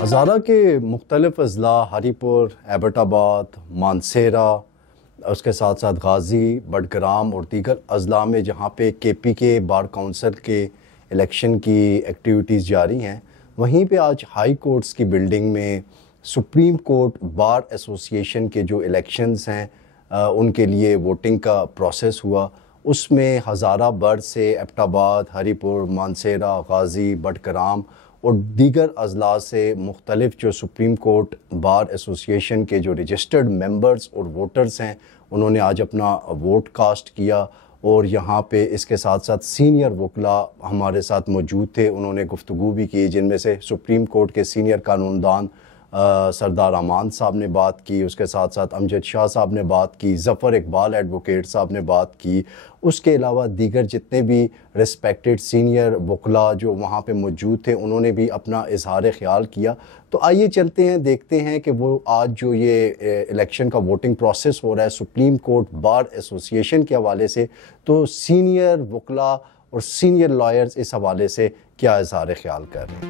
हज़ारा के मुख्तलिफ़ अज़ला हरीपुर, एबटाबाद, मानसेरा, उसके साथ साथ गाज़ी, बडग्राम और दीगर अज़ला में जहाँ पे KP के बार काउंसिल के इलेक्शन की एक्टिविटीज़ जारी हैं, वहीं पे आज हाई कोर्ट्स की बिल्डिंग में सुप्रीम कोर्ट बार एसोसिएशन के जो इलेक्शंस हैं उनके लिए वोटिंग का प्रोसेस हुआ। उसमें हज़ारा बर से एबटाबाद, हरीपुर, मानसेरा, गाज़ी, बडग्राम और दीगर अज़ला से मुख्तलिफ़ जो सुप्रीम कोर्ट बार एसोसिएशन के जो रजिस्टर्ड मेंबर्स और वोटर्स हैं, उन्होंने आज अपना वोट कास्ट किया। और यहाँ पे इसके साथ साथ सीनियर वकला हमारे साथ मौजूद थे, उन्होंने गुफ्तगू भी की, जिनमें से सुप्रीम कोर्ट के सीनियर कानूनदान सरदार अमान साहब ने बात की, उसके साथ साथ अमजद शाह साहब ने बात की, ज़फ़र इकबाल एडवोकेट साहब ने बात की। उसके अलावा दीगर जितने भी रिस्पेक्टेड सीनियर वकला जो वहाँ पे मौजूद थे, उन्होंने भी अपना इजहार ख्याल किया। तो आइए चलते हैं, देखते हैं कि वो आज जो ये इलेक्शन का वोटिंग प्रोसेस हो रहा है सुप्रीम कोर्ट बार एसोसिएशन के हवाले से, तो सीनियर वकला और सीनियर लॉयर्स इस हवाले से क्या इजहार ख्याल कर रहे हैं।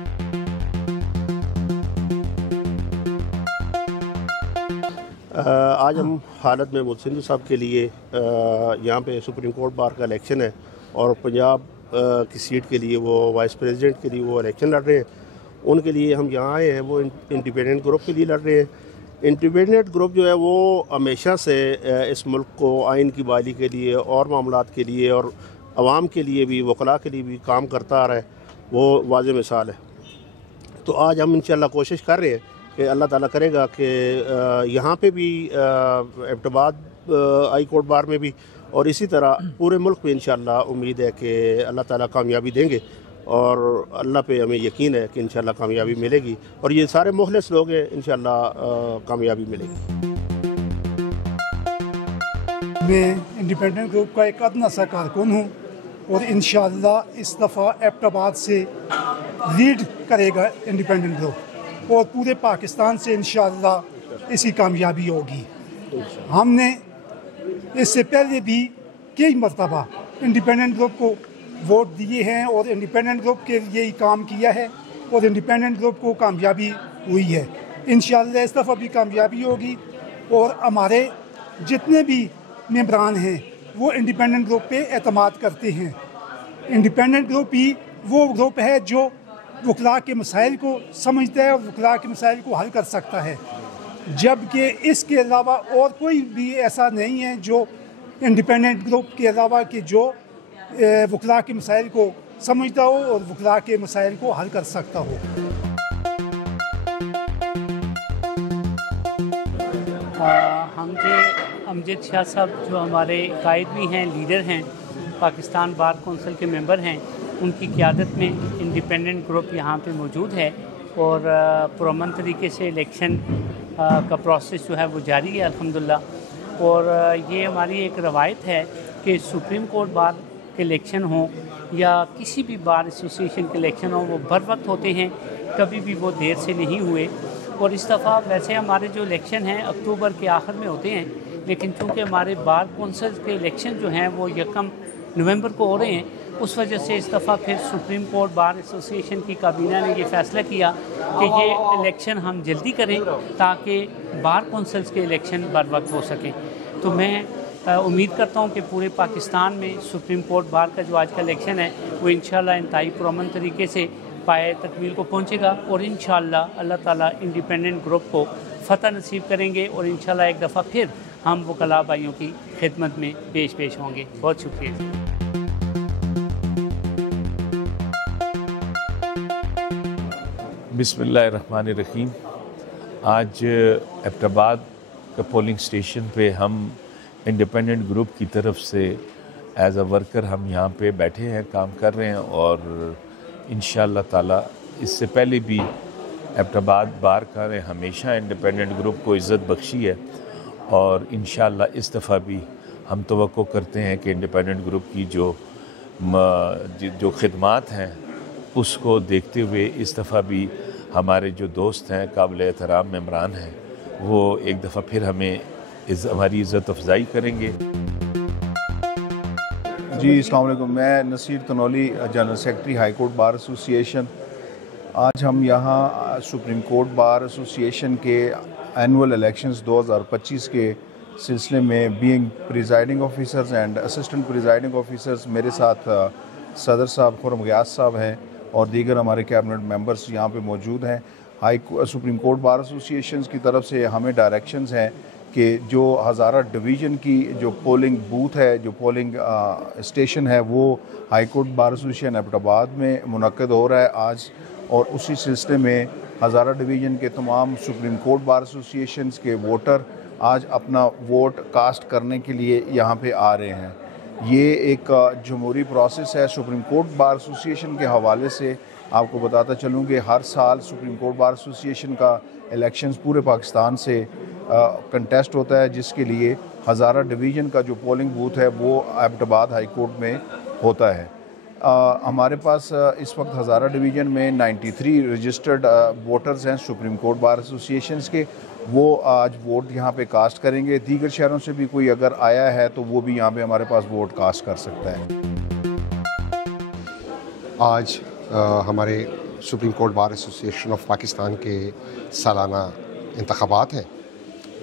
आज हम हालत महमूद सिंधु साहब के लिए यहाँ पे सुप्रीम कोर्ट बार का इलेक्शन है और पंजाब की सीट के लिए वो वाइस प्रेसिडेंट के लिए वो इलेक्शन लड़ रहे हैं। उनके लिए हम यहाँ आए हैं, वो इंडिपेंडेंट ग्रुप के लिए लड़ रहे हैं। इंडिपेंडेंट ग्रुप जो है वो हमेशा से इस मुल्क को आइन की बहाली के लिए और मामलात के लिए और आवाम के लिए भी, वकला के लिए भी काम करता आ रहा है, वो वाज़ेह मिसाल है। तो आज हम इंशाल्लाह कोशिश कर रहे हैं कि अल्लाह ताला करेगा कि यहाँ पे भी एबटाबाद हाई कोर्ट बार में भी और इसी तरह पूरे मुल्क में इंशाल्लाह उम्मीद है कि अल्लाह ताला कामयाबी देंगे और अल्लाह पे हमें यकीन है कि इंशाल्लाह कामयाबी मिलेगी और ये सारे मुखलिस लोग हैं, इंशाल्लाह कामयाबी मिलेगी। मैं इंडिपेंडेंट ग्रुप का एक अदना सा कारकुन हूँ और इंशाल्लाह इस दफ़ा एबटाबाद से लीड करेगा इंडिपेंडेंट ग्रुप और पूरे पाकिस्तान से इंशाल्लाह इसकी कामयाबी होगी। हमने इससे पहले भी कई मरतबा इंडिपेंडेंट ग्रुप को वोट दिए हैं और इंडिपेंडेंट ग्रुप के लिए ही काम किया है और इंडिपेंडेंट ग्रुप को कामयाबी हुई है। इंशाल्लाह इस दफ़ा भी कामयाबी होगी और हमारे जितने भी मेंबरान हैं वो इंडिपेंडेंट ग्रुप पे एतमाद करते हैं। इंडिपेंडेंट ग्रुप ही वो ग्रुप है जो वकला के मसाइल को समझता है और वकला के मसाइल को हल कर सकता है, जबकि इसके अलावा और कोई भी ऐसा नहीं है जो इंडिपेंडेंट ग्रुप के अलावा कि जो वकला के मसाइल को समझता हो और वकला के मसाइल को हल कर सकता हो। हम जो अमजद शाह साहब जो हमारे कायद भी हैं, लीडर हैं, पाकिस्तान बार कौंसिल के मेंबर हैं, उनकी क़ियादत में इंडिपेंडेंट ग्रुप यहाँ पे मौजूद है और पुरअमन तरीके से इलेक्शन का प्रोसेस जो है वो जारी है अल्हम्दुलिल्लाह। और ये हमारी एक रवायत है कि सुप्रीम कोर्ट बार के इलेक्शन हों या किसी भी बार एसोसिएशन के इलेक्शन हों, वो बर वक्त होते हैं, कभी भी वो देर से नहीं हुए। और इस दफ़ा वैसे हमारे जो इलेक्शन हैं अक्टूबर के आखिर में होते हैं, लेकिन चूँकि हमारे बार कौंसिल के इलेक्शन जो हैं वो 1 नवंबर को हो रहे हैं, उस वजह से इस दफ़ा फिर सुप्रीम कोर्ट बार एसोसिएशन की काबीना ने ये फ़ैसला किया कि ये इलेक्शन हम जल्दी करें ताकि बार कौंसिल्स के इलेक्शन बर वक्त हो सकें। तो मैं उम्मीद करता हूँ कि पूरे पाकिस्तान में सुप्रीम कोर्ट बार का जो आज का इलेक्शन है वो इंशाल्लाह इंतहाई पुरअमन तरीके से पाए तकमील को पहुँचेगा और इंशाल्लाह अल्लाह ताला इंडिपेंडेंट ग्रुप को फ़तह नसीब करेंगे और इंशाल्लाह एक दफ़ा फिर हम वकला भाइयों की खिदमत में पेश होंगे। बहुत शुक्रिया। बिस्मिल्लाहिर्रहमानिर्रहीम। आज एबटाबाद का पोलिंग स्टेशन पे हम इंडिपेंडेंट ग्रुप की तरफ से एज अ वर्कर हम यहाँ पे बैठे हैं, काम कर रहे हैं और इंशाअल्लाह ताला इससे पहले भी एबटाबाद बार का ने हमेशा इंडिपेंडेंट ग्रुप को इज़्ज़त बख्शी है और इंशाअल्लाह इस दफ़ा भी हम तवक्को करते हैं कि इंडिपेंडेंट ग्रुप की जो खिदमात हैं उसको देखते हुए इस दफ़ा भी हमारे जो दोस्त हैं, काबिल एहतराम मेंबरान हैं, वो एक दफ़ा फिर हमें हमारी इज़्ज़त अफजाई करेंगे। जी अस्सलाम वालेकुम। मैं Naseer Tanoli, general secretary high court bar association. आज हम यहाँ सुप्रीम कोर्ट बार एसोसिएशन के एनुअल इलेक्शंस 2025 के सिलसिले में being presiding officers and assistant presiding officers, मेरे साथ सदर साहब खुर्रम गियास साहब हैं और दीगर हमारे कैबिनेट मेंबर्स यहाँ पे मौजूद हैं। सुप्रीम कोर्ट बार एसोसिएशन की तरफ से हमें डायरेक्शंस हैं कि जो हज़ारा डिवीज़न की जो पोलिंग बूथ है, जो पोलिंग स्टेशन है, वो high court bar association Abbottabad में मुनक्किद हो रहा है आज, और उसी सिलसिले में हज़ारा डिवीज़न के तमाम सुप्रीम कोर्ट बार एसोसिएशन के वोटर आज अपना वोट कास्ट करने के लिए यहाँ पे आ रहे हैं। ये एक जमहूरी प्रोसेस है। सुप्रीम कोर्ट बार एसोसिएशन के हवाले से आपको बताता चलूँ कि हर साल सुप्रीम कोर्ट बार एसोसिएशन का इलेक्शंस पूरे पाकिस्तान से कंटेस्ट होता है, जिसके लिए हज़ारा डिवीज़न का जो पोलिंग बूथ है वो एबटाबाद हाई कोर्ट में होता है। हमारे पास इस वक्त हज़ारा डिवीज़न में 93 रजिस्टर्ड वोटर्स हैं सुप्रीम कोर्ट बार एसोसिएशंस के। वो आज वोट यहाँ पे कास्ट करेंगे। दीगर शहरों से भी कोई अगर आया है तो वो भी यहाँ पे हमारे पास वोट कास्ट कर सकता है। आज हमारे supreme court bar association of Pakistan के सालाना इंतखाबात हैं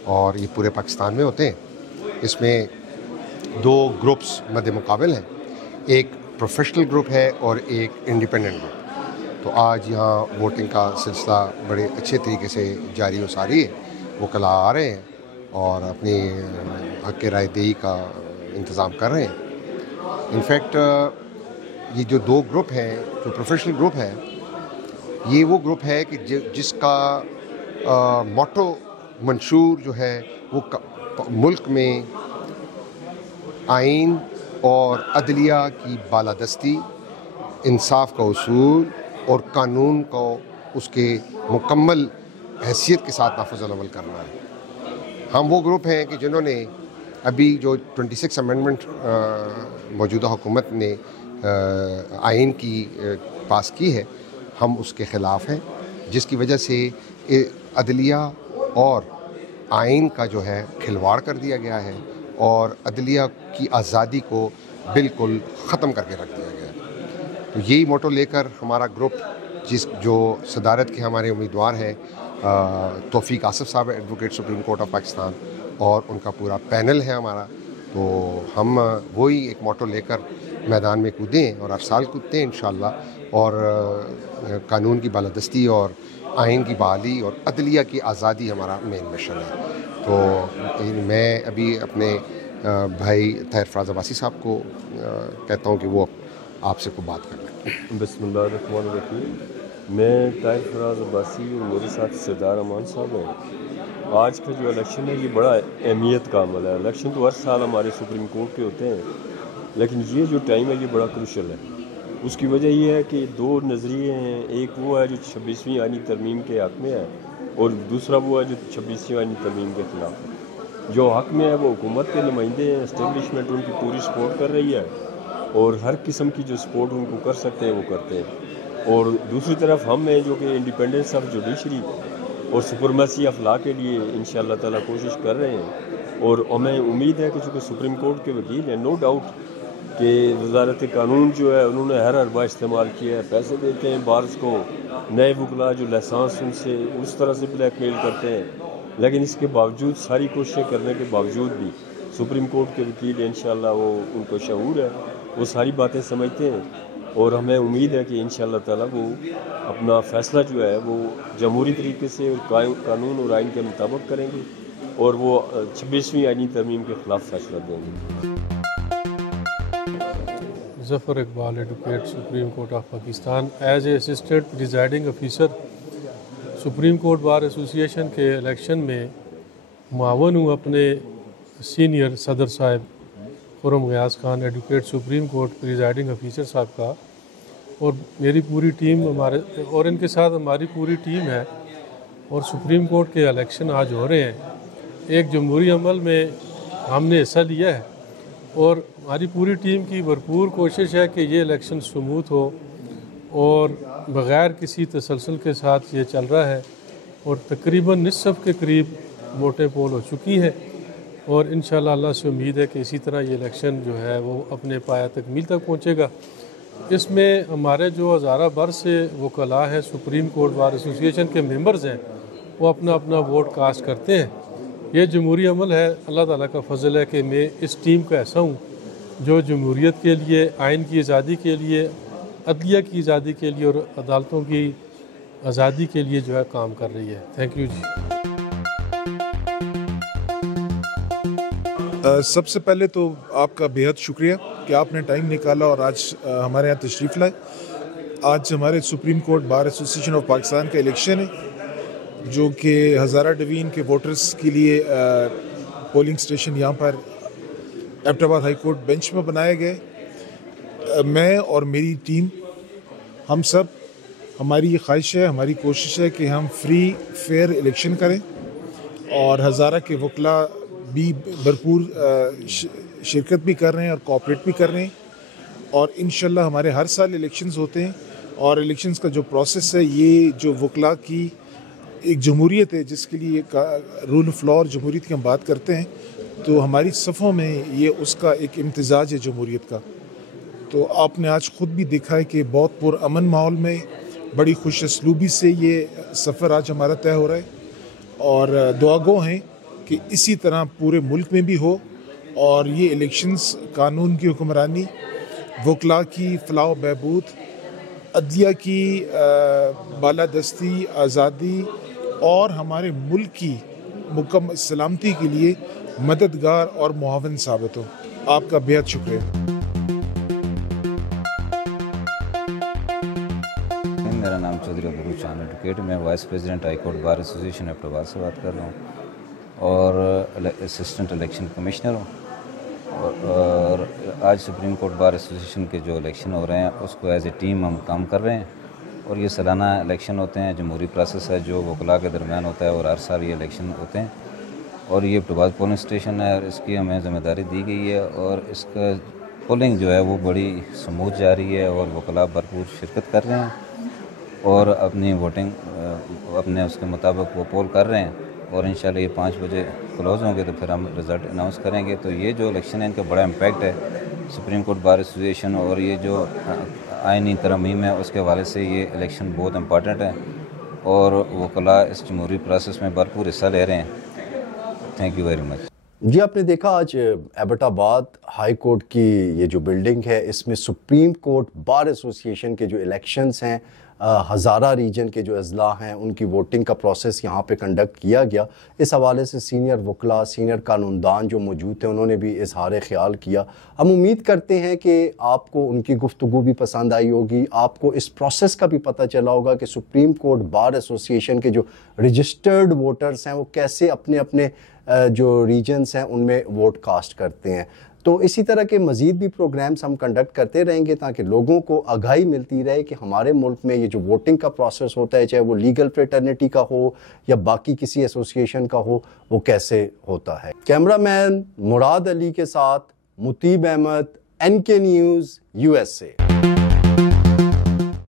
और ये पूरे पाकिस्तान में होते हैं। इसमें दो ग्रुप्स मद्दे मुकाबिल हैं, एक प्रोफेशनल ग्रुप है और एक इंडिपेंडेंट ग्रुप। तो आज यहाँ वोटिंग का सिलसिला बड़े अच्छे तरीके से जारी व सारी है। वकला आ रहे हैं और अपनी हक़ राय दही का इंतज़ाम कर रहे हैं। इनफैक्ट ये जो दो ग्रुप हैं, जो प्रोफेशनल ग्रुप है, ये वो ग्रुप है कि जिसका मोटो मंशूर जो है वो मुल्क में आइन और अदलिया की बालादस्ती, इंसाफ का उसूल और कानून को उसके मुकम्मल हैसियत के साथ नाफिज़ अमल करना है। हम वो ग्रुप हैं कि जिन्होंने अभी जो 26 अमेंडमेंट मौजूदा हुकूमत ने आइन की पास की है, हम उसके ख़िलाफ़ हैं, जिसकी वजह से अदलिया और आइन का जो है खिलवाड़ कर दिया गया है और अदलिया की आज़ादी को बिल्कुल ख़त्म करके रख दिया गया है। तो यही मोटो लेकर हमारा ग्रुप, जो सदारत के हमारे उम्मीदवार हैं तौफीक आसिफ साहब, advocate supreme court of Pakistan, और उनका पूरा पैनल है हमारा, तो हम वही एक मोटो लेकर मैदान में कूदें और हर साल कूदते हैं इंशाअल्लाह। और कानून की बालादस्ती और आइन की बहाली और अदलिया की आज़ादी हमारा मेन मिशन है। तो मैं अभी अपने भाई ताहिर फराज अब्बासी साहब को कहता हूँ कि वो आपसे को बात कर लें। बिस्मिल्लाहिर्रहमानिर्रहीम। मैं ताहिर फराज अब्बासी और मेरे साथ सरदार अमान साहब हैं। आज का जो इलेक्शन है ये बड़ा अहमियत का अमल है। इलेक्शन तो हर साल हमारे सुप्रीम कोर्ट के होते हैं, लेकिन ये जो टाइम है ये बड़ा क्रूशल है। उसकी वजह ये है कि दो नज़रिए हैं। एक वो है जो 26वीं आईनी तरमीम के हक़ में है और दूसरा वो है जो 26वीं आईनी तरमीम के ख़िलाफ़ है। जो हक़ में है वो हुकूमत के नुमाइंदे हैं, इस्टेब्लिशमेंट उनकी पूरी सपोर्ट कर रही है और हर किस्म की जो सपोर्ट उनको कर सकते हैं वो करते हैं। और दूसरी तरफ हम हैं जो कि इंडिपेंडेंस ऑफ जुडिशरी और सुपरमेसी ऑफ लॉ के लिए इंशाअल्लाह ताला कोशिश कर रहे हैं। और हमें उम्मीद है कि चूँकि सुप्रीम कोर्ट के वकील हैं, नो डाउट कि वजारत कानून जो है उन्होंने हर अरबा इस्तेमाल किया है। पैसे देते हैं बार्स को, नए वकला जो लाइसेंस उनसे उस तरह से ब्लैकमेल करते हैं, लेकिन इसके बावजूद सारी कोशिशें करने के बावजूद भी सुप्रीम कोर्ट के वकील इंशाअल्लाह वो उनको शऊर है, वो सारी बातें समझते हैं। और हमें उम्मीद है कि इंशाअल्लाह ताला वो अपना फ़ैसला जो है वो जमहूरी तरीके से कानून और आइन के मुताबिक करेंगे और वो 26वीं आईनी तरमीम के ख़िलाफ़ फैसला देंगे। Zafar Iqbal, advocate supreme court of Pakistan. As a assistant presiding officer supreme court bar association के इलेक्शन में मुआवन हूँ अपने सीनियर सदर साहब Khurram Ghias Khan, advocate supreme court presiding officer साहब का, और मेरी पूरी टीम हमारे और इनके साथ हमारी पूरी टीम है। और सुप्रीम कोर्ट के इलेक्शन आज हो रहे हैं। एक जमहूरी अमल में हमने हिस्सा लिया है और हमारी पूरी टीम की भरपूर कोशिश है कि ये इलेक्शन स्मूथ हो और बग़ैर किसी तसलसल के साथ ये चल रहा है। और तकरीबन निसफ़ के करीब वोटें पोल हो चुकी हैं और इंशाल्लाह अल्लाह से उम्मीद है कि इसी तरह ये इलेक्शन जो है वो अपने पाया तकमील तक पहुँचेगा। इसमें हमारे जो हज़ारा बर से वकला हैं, सुप्रीम कोर्ट बार एसोसिएशन के मेंबर्स हैं, वो अपना अपना वोट कास्ट करते हैं। ये जमहूरी अमल है, अल्लाह ताला का फ़ज़ल है कि मैं इस टीम का ऐसा हूँ जो जमहूरियत के लिए, आइन की आज़ादी के लिए, अदलिया की आज़ादी के लिए और अदालतों की आज़ादी के लिए जो है काम कर रही है। थैंक यू जी। सबसे पहले तो आपका बेहद शुक्रिया कि आपने टाइम निकाला और आज हमारे यहाँ तशरीफ़ लाए। आज हमारे supreme court bar association of Pakistan का इलेक्शन है जो कि हज़ारा डिवीज़न के वोटर्स के लिए पोलिंग स्टेशन यहाँ पर एबटाबाद हाई कोर्ट बेंच में बनाए गए। मैं और मेरी टीम, हम सब, हमारी ये ख्वाहिश है, हमारी कोशिश है कि हम फ्री फेयर इलेक्शन करें और हज़ारा के वकला भी भरपूर शिरकत भी कर रहे हैं और कोऑपरेट भी कर रहे हैं। और इंशाल्लाह हमारे हर साल इलेक्शंस होते हैं और इलेक्शंस का जो प्रोसेस है, ये जो वकला की एक जमहूरियत है जिसके लिए रूल ऑफ लॉ और जमहूरियत की हम बात करते हैं, तो हमारी सफ़ों में ये उसका एक इम्तिजाज है जमहूरियत का। तो आपने आज ख़ुद भी देखा है कि बहुत पुरअमन माहौल में बड़ी खुश असलूबी से ये सफ़र आज हमारा तय हो रहा है और दुआगो हैं कि इसी तरह पूरे मुल्क में भी हो और ये इलेक्शंस कानून की हुक्मरानी, वकला की फलाह बहबूद, अदलिया की बालादस्ती, आज़ादी और हमारे मुल्क की मुकम्मल सलामती के लिए मददगार और मुआवन साबित हो। आपका बेहद शुक्रिया। मेरा नाम चौधरी अब्दुल चान एडवोकेट, मैं vice president high court bar association Abbottabad से बात कर रहा हूँ और असिस्टेंट इलेक्शन कमिश्नर हूँ। और आज सुप्रीम कोर्ट बार एसोसिएशन के जो इलेक्शन हो रहे हैं उसको एज ए टीम हम काम कर रहे हैं और ये सालाना इलेक्शन होते हैं, जमहूरी प्रोसेस है जो वकला के दरमियान होता है और हर साल ये इलेक्शन होते हैं। और ये एबटाबाद पोलिंग स्टेशन है और इसकी हमें ज़िम्मेदारी दी गई है और इसका पोलिंग जो है वो बड़ी स्मूथ जा रही है और वकला भरपूर शिरकत कर रहे हैं और अपनी वोटिंग अपने उसके मुताबिक वो पोल कर रहे हैं और इंशाल्लाह ये 5 बजे क्लोज़ होंगे तो फिर हम रिज़ल्ट अनाउंस करेंगे। तो ये जो इलेक्शन है इनका बड़ा इम्पैक्ट है सुप्रीम कोर्ट बार एसोसिएशन और ये जो आइनी तरमीम है उसके हवाले से ये इलेक्शन बहुत इम्पॉर्टेंट है और वकला इस जमहूरी प्रोसेस में भरपूर हिस्सा ले रहे हैं। Thank you very much. जी, आपने देखा आज एबटाबाद हाई कोर्ट की ये जो बिल्डिंग है इसमें सुप्रीम कोर्ट बार एसोसिएशन के जो इलेक्शंस हैं, हज़ारा रीजन के जो अजला हैं उनकी वोटिंग का प्रोसेस यहाँ पे कंडक्ट किया गया। इस हवाले से सीनियर वकला, सीनियर कानूनदान जो मौजूद थे उन्होंने भी इजहार ख्याल किया। हम उम्मीद करते हैं कि आपको उनकी गुफ्तगू भी पसंद आई होगी, आपको इस प्रोसेस का भी पता चला होगा कि सुप्रीम कोर्ट बार एसोसिएशन के जो रजिस्टर्ड वोटर्स हैं वो कैसे अपने अपने जो रीजन्स हैं उनमें वोट कास्ट करते हैं। तो इसी तरह के मज़ीद भी प्रोग्राम्स हम कंडक्ट करते रहेंगे ताकि लोगों को आगाही मिलती रहे कि हमारे मुल्क में ये जो वोटिंग का प्रोसेस होता है, चाहे वो लीगल फ्रेटर्निटी का हो या बाकी किसी एसोसिएशन का हो, वो कैसे होता है। कैमरामैन मुराद अली के साथ मुतीब अहमद, NK न्यूज़ USA।